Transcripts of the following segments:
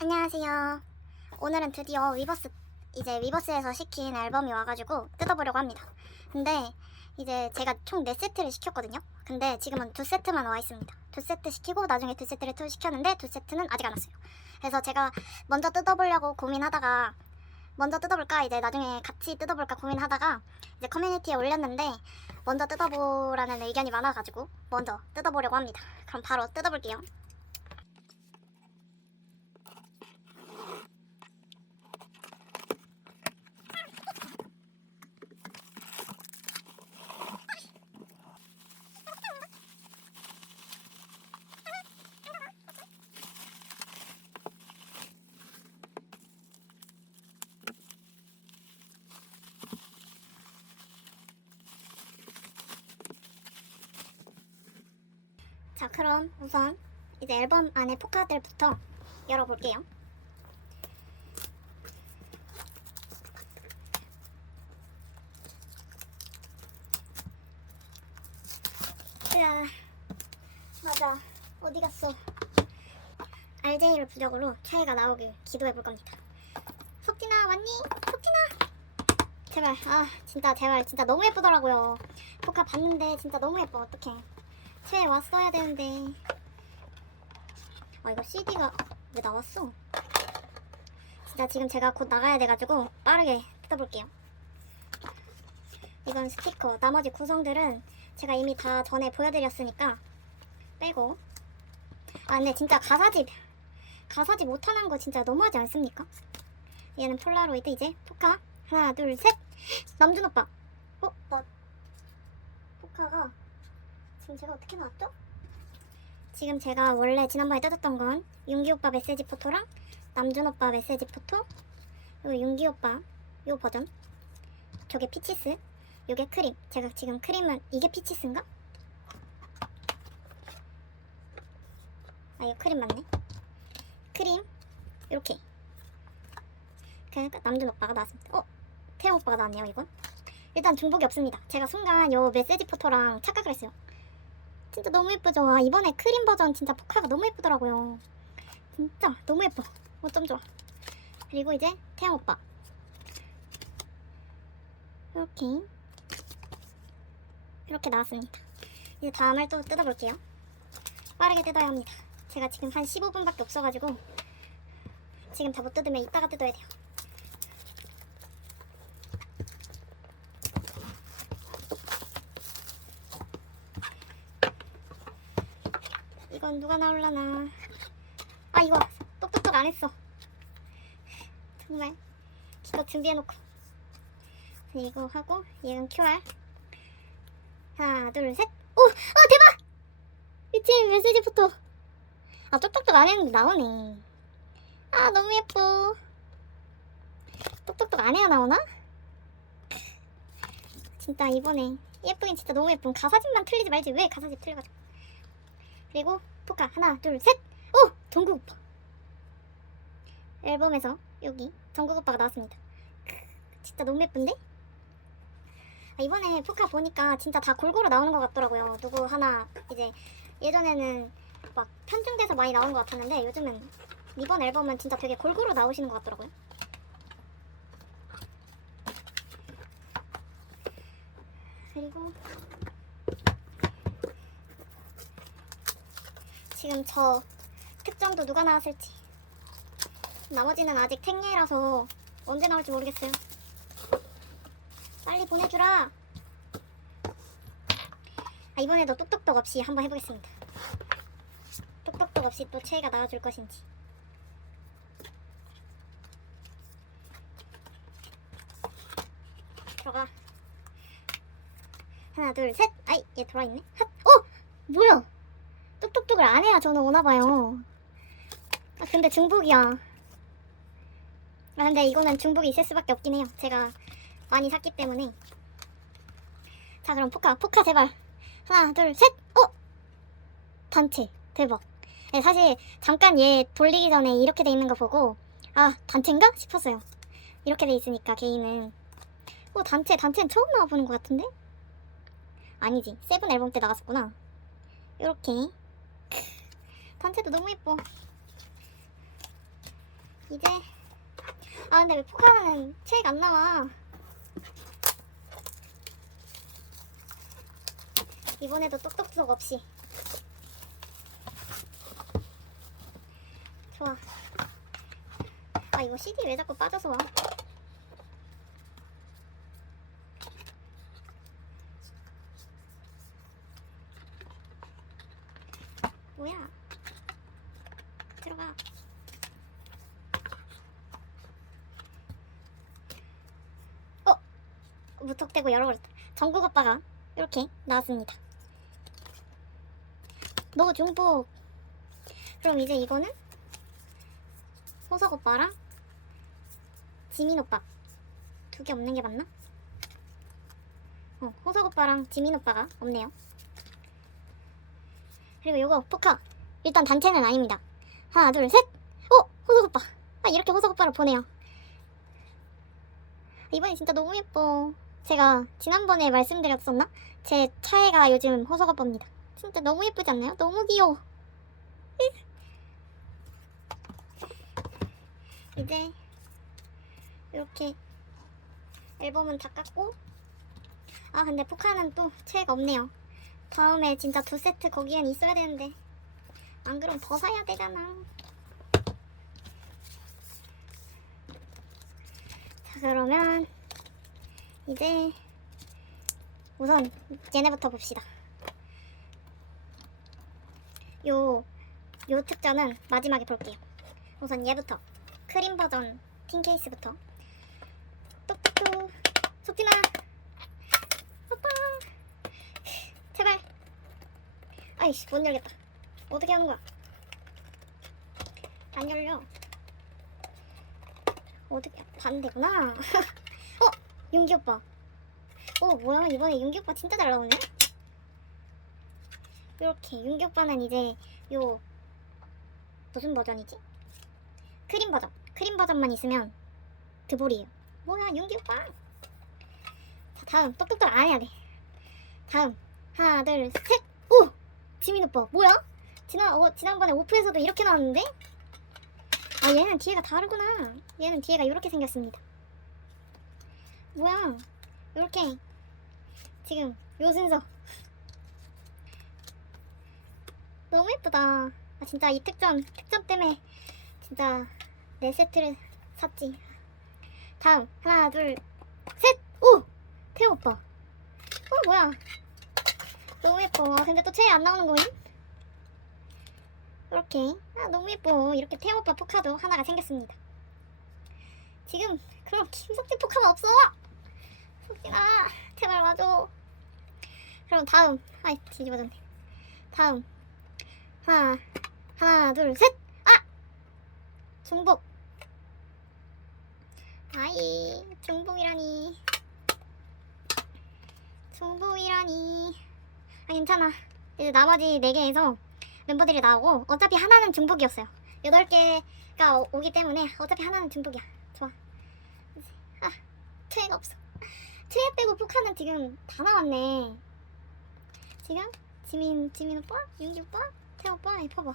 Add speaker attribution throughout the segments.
Speaker 1: 안녕하세요. 오늘은 드디어 위버스 이제 위버스에서 시킨 앨범이 와가지고 뜯어보려고 합니다. 근데 이제 제가 총 4세트를 시켰거든요. 근데 지금은 두 세트만 와 있습니다. 두 세트 시키고 나중에 두 세트를 또 시켰는데 두 세트는 아직 안 왔어요. 그래서 제가 먼저 뜯어보려고 고민하다가 먼저 뜯어볼까 이제 나중에 같이 뜯어볼까 고민하다가 이제 커뮤니티에 올렸는데 먼저 뜯어보라는 의견이 많아가지고 먼저 뜯어보려고 합니다. 그럼 바로 뜯어볼게요. 자, 그럼 우선 이제 앨범 안에 포카들부터 열어볼게요. 으아, 맞아. 어디 갔어? RJ를 부적으로 차이가 나오길 기도해 볼 겁니다. 속진아 왔니? 속진아. 제발, 아 진짜 제발 진짜 너무 예쁘더라고요. 포카 봤는데 진짜 너무 예뻐. 어떡해. 채 왔어야 되는데. 아 이거 CD가 왜 나왔어? 진짜 지금 제가 곧 나가야 돼가지고 빠르게 뜯어볼게요. 이건 스티커. 나머지 구성들은 제가 이미 다 전에 보여드렸으니까 빼고. 아 근데 진짜 가사집 가사집 못하는 거 진짜 너무하지 않습니까? 얘는 폴라로이드 이제 포카 하나 둘 셋 남준 오빠. 어? 나 포카가 지금 제가 어떻게 나왔죠? 지금 제가 원래 지난번에 뜯었던 건 윤기 오빠 메시지 포토랑 남준 오빠 메시지 포토 그리고 윤기 오빠 요 버전. 저게 피치스 요게 크림. 제가 지금 크림은 이게 피치스인가? 아 이거 크림 맞네. 크림 이렇게. 그러니까 남준 오빠가 나왔습니다. 어? 태영 오빠가 나왔네요 이건. 일단 중복이 없습니다. 제가 순간 요 메시지 포토랑 착각을 했어요 진짜 너무 예쁘죠? 아, 이번에 크림 버전 진짜 포카가 너무 예쁘더라고요. 진짜 너무 예뻐. 어쩜 좋아. 그리고 이제 태양 오빠. 이렇게 이렇게 나왔습니다. 이제 다음을 또 뜯어볼게요. 빠르게 뜯어야 합니다. 제가 지금 한 15분밖에 없어가지고 지금 다 못 뜯으면 이따가 뜯어야 돼요. 이건 누가 나올라나. 아 이거 똑똑똑 안 했어. 정말 이거 준비해놓고 이거 하고 얘는 QR. 하나 둘 셋. 오! 아 대박! 미친 메시지 포토. 아 똑똑똑 안 했는데 나오네. 아 너무 예뻐. 똑똑똑 안 해야 나오나? 진짜 이번에 예쁘긴 진짜 너무 예쁜 가사집만 틀리지 말지 왜 가사집 틀려가지고 그리고 포카 하나 둘 셋. 오 정국 오빠. 앨범에서 여기 정국 오빠가 나왔습니다. 크, 진짜 너무 예쁜데? 아, 이번에 포카 보니까 진짜 다 골고루 나오는 것 같더라고요. 누구 하나 이제 예전에는 막 편중돼서 많이 나오는 것 같았는데 요즘은 이번 앨범은 진짜 되게 골고루 나오시는 것 같더라고요. 그리고 지금 저 특정도 누가 나왔을지. 나머지는 아직 생예라서 언제 나올지 모르겠어요. 빨리 보내주라. 아, 이번에도 똑똑똑 없이 한번 해보겠습니다. 똑똑똑 없이 또 채이가 나와줄 것인지. 들어가. 하나 둘 셋. 아이 얘 들어와있네. 핫 어! 뭐야 뚝뚝뚝을 안 해야 저는 오나 봐요. 아, 근데 중복이야. 아, 근데 이거는 중복이 있을 수밖에 없긴 해요. 제가 많이 샀기 때문에. 자, 그럼 포카, 포카 제발. 하나, 둘, 셋! 어! 단체. 대박. 네, 사실 잠깐 얘 돌리기 전에 이렇게 돼 있는 거 보고 아, 단체인가? 싶었어요. 이렇게 돼 있으니까 개인은. 어, 단체, 단체는 처음 나와보는 것 같은데? 아니지. 세븐 앨범 때 나갔었구나. 이렇게 단체도 너무 예뻐. 이제 아 근데 왜 포카는 책안 나와? 이번에도 똑똑똑 없이 좋아. 아 이거 CD 왜 자꾸 빠져서 와? 뭐야? 들어가. 어? 무턱대고 열어버렸다. 정국 오빠가 이렇게 나왔습니다. 너 중복. 그럼 이제 이거는 호석 오빠랑 지민 오빠 두 개 없는 게 맞나? 어, 호석 오빠랑 지민 오빠가 없네요. 그리고 요거 포카 일단 단체는 아닙니다. 하나 둘 셋. 어 호석 오빠. 아 이렇게 호석 오빠를 보내요. 이번에 진짜 너무 예뻐. 제가 지난번에 말씀드렸었나? 제 차애가 요즘 오빠입니다. 진짜 너무 예쁘지 않나요? 너무 귀여워. 이제 이렇게 앨범은 다 깠고 아 근데 포카는 또 최애가 없네요. 다음에 진짜 두 세트 거기엔 있어야 되는데 안 그럼 더 사야 되잖아. 자 그러면 이제 우선 얘네부터 봅시다. 요, 요 특전은 마지막에 볼게요. 우선 얘부터. 크림 버전 틴 케이스부터. 똑똑똑 속지마 오빠. 제발. 아이씨 못 열겠다. 어떻게 하는 거야? 안 열려. 어떻게 반대구나. 어 윤기 오빠. 어 뭐야? 이번에 윤기 오빠 진짜 잘 나오네? 이렇게 윤기 오빠는 이제 요 무슨 버전이지? 크림 버전. 크림 버전만 있으면 드볼이에요. 뭐야 윤기 오빠? 자 다음. 똑똑똑 안 해야 돼. 다음. 하나 둘 셋 오! 지민 오빠. 뭐야? 지난 어, 지난번에 오프에서도 이렇게 나왔는데? 아 얘는 뒤에가 다르구나. 얘는 뒤에가 이렇게 생겼습니다 뭐야? 이렇게. 지금 요 순서. 너무 예쁘다. 아 진짜 이 특전 특전 때문에 진짜 네 세트를 샀지. 다음 하나 둘 셋 오! 태호 오빠. 어 뭐야? 너무 예뻐. 근데 또 채에 안 나오는 거임? 이렇게. 아 너무 예뻐. 이렇게 태호 오빠 포카도 하나가 생겼습니다. 지금 그럼 김석진 포카가 없어 석진아 제발 와줘. 그럼 다음. 아이 뒤집어졌네. 다음. 하나 하나 둘셋 아! 중복. 아이 중복이라니. 중복이라니. 아 괜찮아. 이제 나머지 4개에서 멤버들이 나오고 어차피 하나는 중복이었어요. 8개가 오- 오기 때문에 어차피 하나는 중복이야. 좋아. 아 트레가 없어 트레 빼고 포카는 지금 다 나왔네 지금 지민 지민 오빠 윤기 오빠 태 오빠 이 봐봐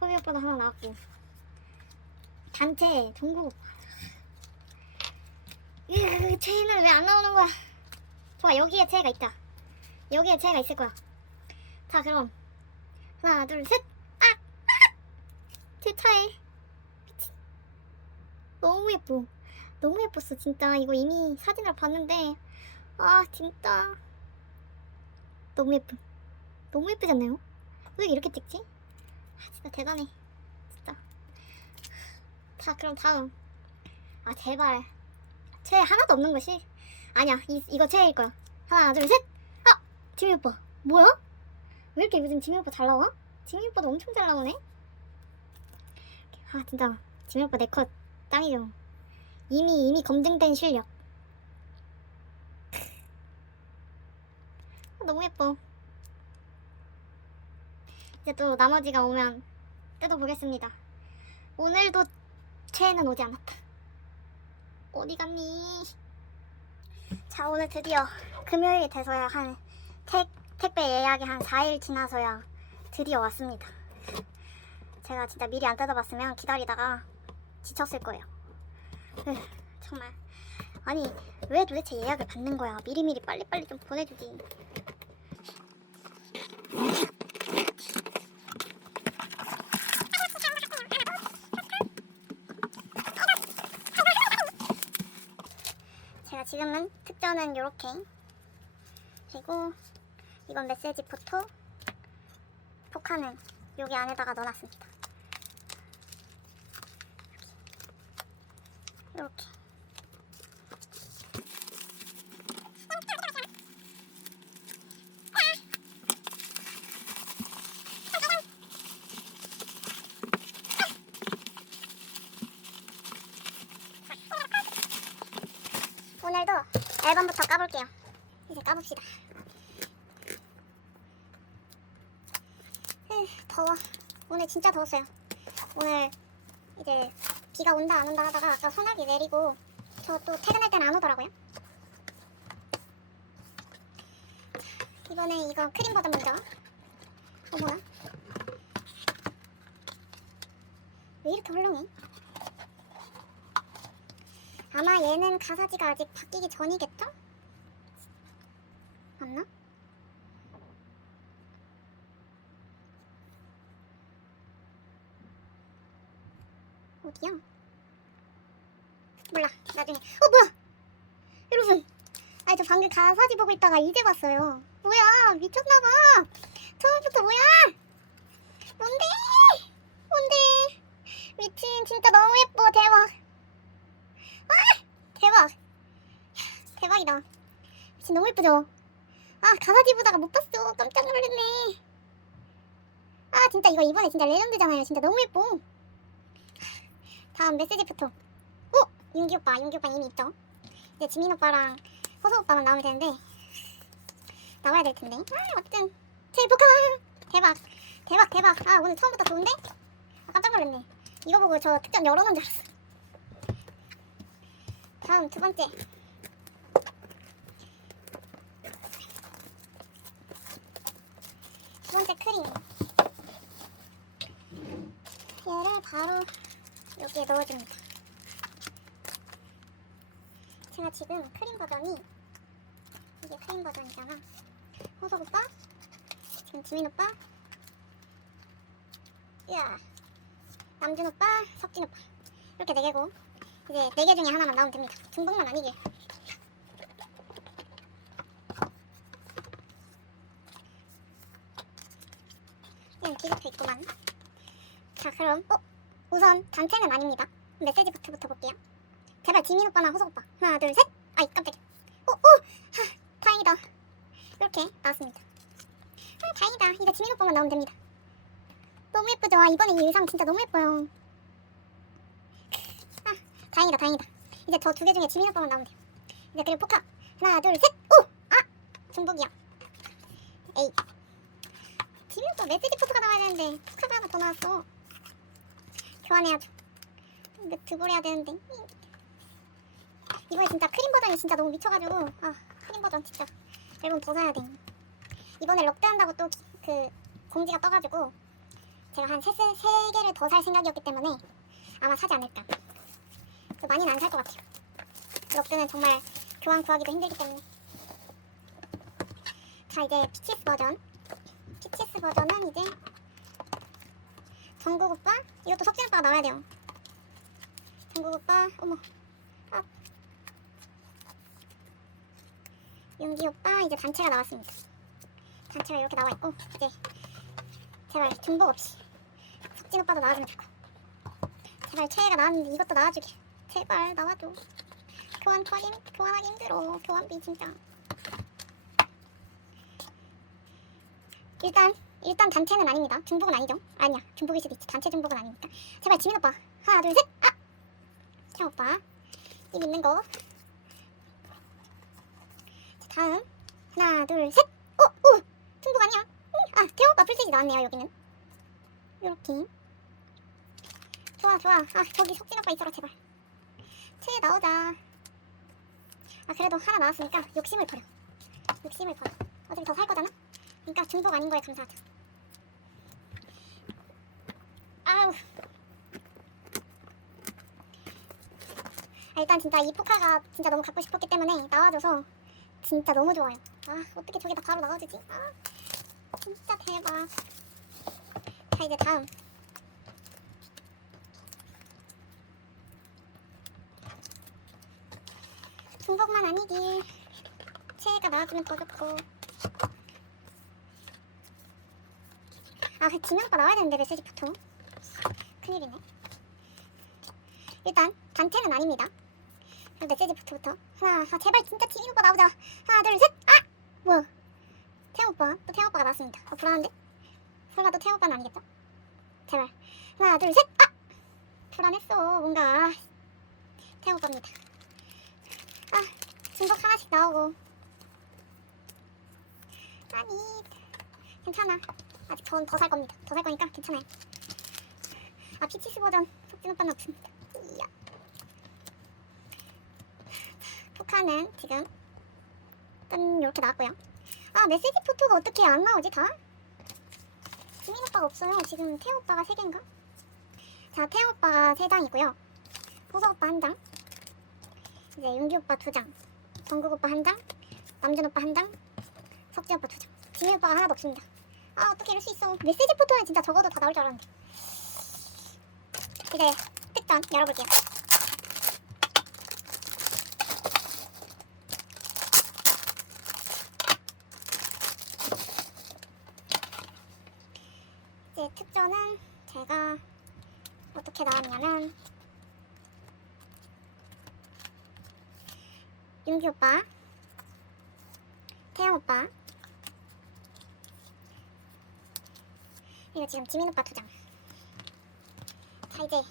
Speaker 1: 소비 오빠도 하나 나왔고 단체 종국 오빠 으, 채는 왜 안 나오는 거야? 좋아 여기에 채가 있다. 여기에 채가 있을 거야. 자 그럼 하나 둘 셋. 아! 아! 제 차에 미친. 너무 예뻐. 너무 예뻤어 진짜 이거 이미 사진을 봤는데 아 진짜 너무 예쁨. 너무 예쁘지 않나요? 왜 이렇게 찍지? 아 진짜 대단해. 진짜. 자 그럼 다음. 아 제발. 채 하나도 없는 것이 아니야 이, 이거 채일 거야 하나 둘셋아 지민 오빠 뭐야 왜 이렇게 요즘 지민 오빠 잘 나와 지민 오빠도 엄청 잘 나오네 아 진짜 지민 오빠 내 컷 짱이죠 이미 이미 검증된 실력. 아, 너무 예뻐. 이제 또 나머지가 오면 뜯어보겠습니다. 오늘도 채는 오지 않았다. 어디 갔니? 자 오늘 드디어 금요일이 돼서야 한 택, 택배 예약이 한 4일 지나서야 드디어 왔습니다. 제가 진짜 미리 안 뜯어봤으면 기다리다가 지쳤을 거예요. 에휴, 정말 아니 왜 도대체 예약을 받는 거야? 미리미리 빨리빨리 좀 보내주지. 제가 지금은 특전은 이렇게 그리고 이건 메시지 포토 포카는 여기 안에다가 넣어놨습니다. 이렇게 오늘도 앨범부터 까볼게요. 이제 까봅시다. 에휴, 더워. 오늘 진짜 더웠어요. 오늘 비가 온다 안 온다 하다가 아까 소나기 내리고 저 또 퇴근할 때는 안 오더라고요. 자, 이번에 이거 크림 버전 먼저. 어 뭐야? 왜 이렇게 헐렁해? 아마 얘는 가사지가 아직 바뀌기 전이겠죠? 맞나? 어디야? 몰라 나중에. 어 뭐야? 여러분 아니 저 방금 가사지 보고 있다가 이제 봤어요. 뭐야? 미쳤나봐. 처음부터 뭐야? 뭔데? 뭔데? 미친 진짜 너무 예뻐 대박. 아 대박. 대박이다. 미친 너무 예쁘죠? 아 가사지 보다가 못 봤어. 깜짝 놀랐네. 아 진짜 이거 이번에 진짜 레전드잖아요. 진짜 너무 예뻐 다음 메시지부터 어? 윤기 오빠 윤기 오빠 이미 있죠? 이제 지민 오빠랑 호소 오빠만 나오면 되는데 나와야 될 텐데. 아 어쨌든 제일 복아 대박. 대박 대박. 아 오늘 처음부터 좋은데? 아 깜짝 놀랐네. 이거 보고 저 특전 열어놓은 줄 알았어. 다음 두 번째. 두 번째 크림. 얘를 바로 여기에 넣어줍니다. 제가 지금 크림 버전이 이게 크림 버전이잖아. 호석 오빠, 지금 지민 오빠, 야 남준 오빠, 석진 오빠 이렇게 네 개고 이제 네 개 중에 하나만 나오면 됩니다. 중복만 아니길. 얘는 디저트 있구만. 자 그럼 어? 우선 단체는 아닙니다. 메시지 부터부터 볼게요. 제발 지민 오빠나 호석 오빠. 하나, 둘, 셋. 아이 깜짝이야. 오, 오, 하, 다행이다. 이렇게 나왔습니다. 아, 다행이다. 이제 지민 오빠만 나오면 됩니다. 너무 예쁘죠? 아, 이번에 이 의상 진짜 너무 예뻐요. 아, 다행이다, 다행이다. 이제 저 두 개 중에 지민 오빠만 나오면 돼요. 이제 그리고 포카. 하나, 둘, 셋. 오, 아, 중복이야. 에이. 지민 오빠 메시지 포토가 나와야 되는데 포카가 하나 더 나왔어. 교환해야죠. 이거 드볼 해야 되는데. 이번에 진짜 크림 버전이 진짜 너무 미쳐가지고 아 크림 버전 진짜 앨범 더 사야 돼. 이번에 럭드 한다고 또 그 공지가 떠가지고 제가 한 세, 세, 세 개를 더 살 생각이었기 때문에 아마 사지 않을까. 그 많이는 안 살 것 같아요. 럭드는 정말 교환 구하기도 힘들기 때문에. 자 이제 피치스 버전. 피치스 버전은 이제 정국 오빠 이것도 석진 오빠가 나와야 돼요. 정국 오빠 어머 아 윤기 오빠 이제 단체가 나왔습니다. 단체가 이렇게 나와 있고 이제 제발 중복 없이 석진 오빠도 나와주면 좋고 제발 최애가 나왔는데 이것도 나와주길 제발 나와줘. 교환 힘- 교환하기 힘들어 교환비 진짜. 일단 일단 단체는 아닙니다. 중복은 아니죠? 아니야. 중복일 수도 있지. 단체 중복은 아니니까. 제발 지민 오빠. 하나, 둘, 셋. 아! 태 오빠. 이 믿는 거. 자, 다음. 하나, 둘, 셋. 오! 오! 중복 아니야. 응. 아, 태호 오빠 풀셋이 나왔네요, 여기는. 요렇게. 좋아, 좋아. 아, 저기 석진 오빠 있어라, 제발. 채 나오자. 아, 그래도 하나 나왔으니까 욕심을 버려. 욕심을 버려. 어차피 더 살 거잖아? 그러니까 중복 아닌 거에 감사하자. 아우. 아, 일단 진짜 이 포카가 진짜 너무 갖고 싶었기 때문에 나와줘서 진짜 너무 좋아요. 아 어떻게 저게 다 바로 나와주지? 아 진짜 대박. 자 이제 다음. 중복만 아니길 새해가 나와주면 더 좋고 아 그 지명과 나와야 되는데 메시지 보통 큰일이네. 일단 단체는 아닙니다. 그럼 메시지 부터부터. 하나 아, 제발 진짜 지민 오빠 나오자. 하나 둘 셋 아! 뭐야 태영 오빠? 또 태영 오빠가 나왔습니다. 어 불안한데? 설마 또 태영 오빠는 아니겠죠? 제발. 하나 둘 셋 아! 불안했어 뭔가. 태영 오빠입니다. 아 중복 하나씩 나오고. 아니 괜찮아. 아직 전 더 살 겁니다. 더 살 거니까 괜찮아요 아 피치스 버전. 석진 오빠는 없습니다. 이야. 포카는 지금 짠 이렇게 나왔고요. 아 메시지 포토가 어떻게 안 나오지 다? 지민 오빠가 없어요. 지금 태영 오빠가 3개인가? 자 태영 오빠가 3장이고요. 보석 오빠 1장. 이제 윤기 오빠 2장. 정국 오빠 1장. 남준 오빠 1장. 석진 오빠 2장. 지민 오빠가 하나도 없습니다. 아 어떻게 이럴 수 있어? 메시지 포토는 진짜 적어도 다 나올 줄 알았는데 이제 특전 열어볼게요 이제 특전은 제가 어떻게 나왔냐면 윤기 오빠 태영 오빠 이거 지금 지민 오빠 두 장. 자 이제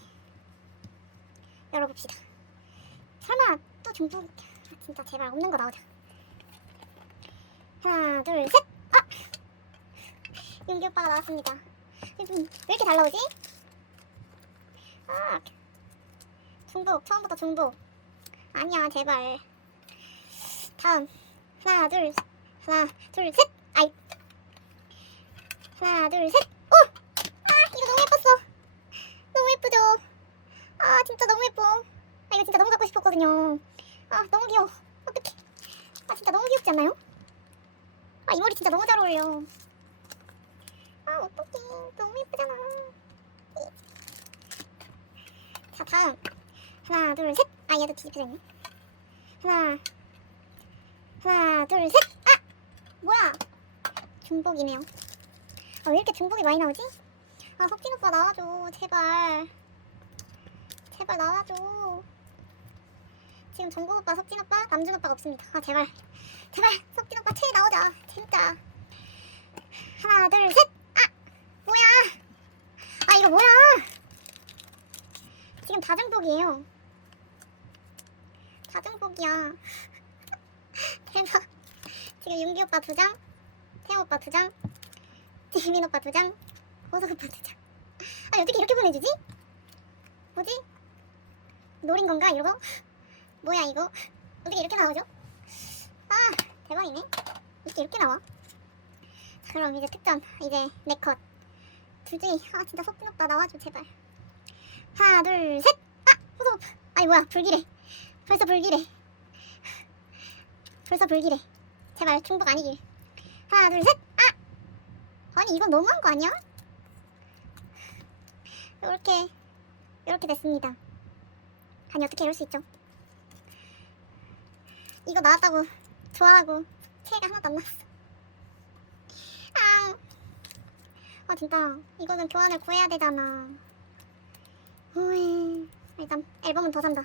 Speaker 1: 열어봅시다. 설마 또 중복? 아, 진짜 제발 없는 거 나오자. 하나 둘 셋. 아 윤기 오빠가 나왔습니다. 왜 이렇게 잘 나오지? 아 중복 처음부터 중복. 아니야 제발. 다음 하나 둘 하나 둘 셋. 아이 하나 둘 셋. 오! 아 이거 너무 예뻤어. 너무 예쁘죠? 아 진짜 너무 예뻐. 아 이거 진짜 싶었거든요. 아 너무 귀여워. 어떡해. 아 진짜 너무 귀엽지 않나요? 아 이 머리 진짜 너무 잘 어울려. 아 어떡해. 너무 예쁘잖아. 자 다음 하나 둘 셋. 아 얘도 뒤집혀져 있네. 하나 하나 둘 셋. 아 뭐야? 중복이네요. 아, 왜 이렇게 중복이 많이 나오지? 아, 석진 오빠 나와줘. 제발. 제발 나와줘. 지금 정국 오빠, 석진 오빠, 남준 오빠가 없습니다. 아, 제발. 제발, 석진 오빠 최애 나오자. 진짜. 하나, 둘, 셋! 아! 뭐야! 아, 이거 뭐야! 지금 다중복이에요. 다중복이야. 대박. 지금 윤기 오빠 두 장, 태영 오빠 두 장, 지민 오빠 두 장, 호석 오빠 두 장. 아니 어떻게 이렇게 보내주지? 뭐지? 노린 건가 이거? 뭐야 이거? 어떻게 이렇게 나오죠? 아 대박이네. 이렇게 이렇게 나와. 자, 그럼 이제 특전 이제 네 컷. 둘 중에 아 진짜 석진 오빠 나와줘 제발. 하나 둘 셋. 아 오빠. 아니 뭐야 불길해. 벌써 불길해. 벌써 불길해. 제발 중복 아니길. 하나 둘 셋. 아 아니 이건 너무한 거 아니야? 이렇게 이렇게 됐습니다. 아니 어떻게 이럴 수 있죠? 이거 나왔다고 좋아하고 체가 하나도 안 나왔어. 아, 아 진짜 이거는 교환을 구해야 되잖아. 오에 일단 앨범은 더 산다.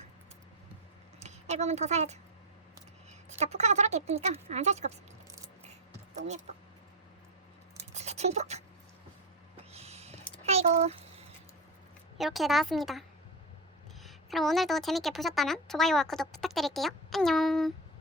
Speaker 1: 앨범은 더 사야죠. 진짜 포카가 저렇게 예쁘니까 안 살 수가 없습니다. 너무 예뻐. 진짜 중복. 아이고 이렇게 나왔습니다. 그럼 오늘도 재밌게 보셨다면 좋아요와 구독 부탁드릴게요. 안녕.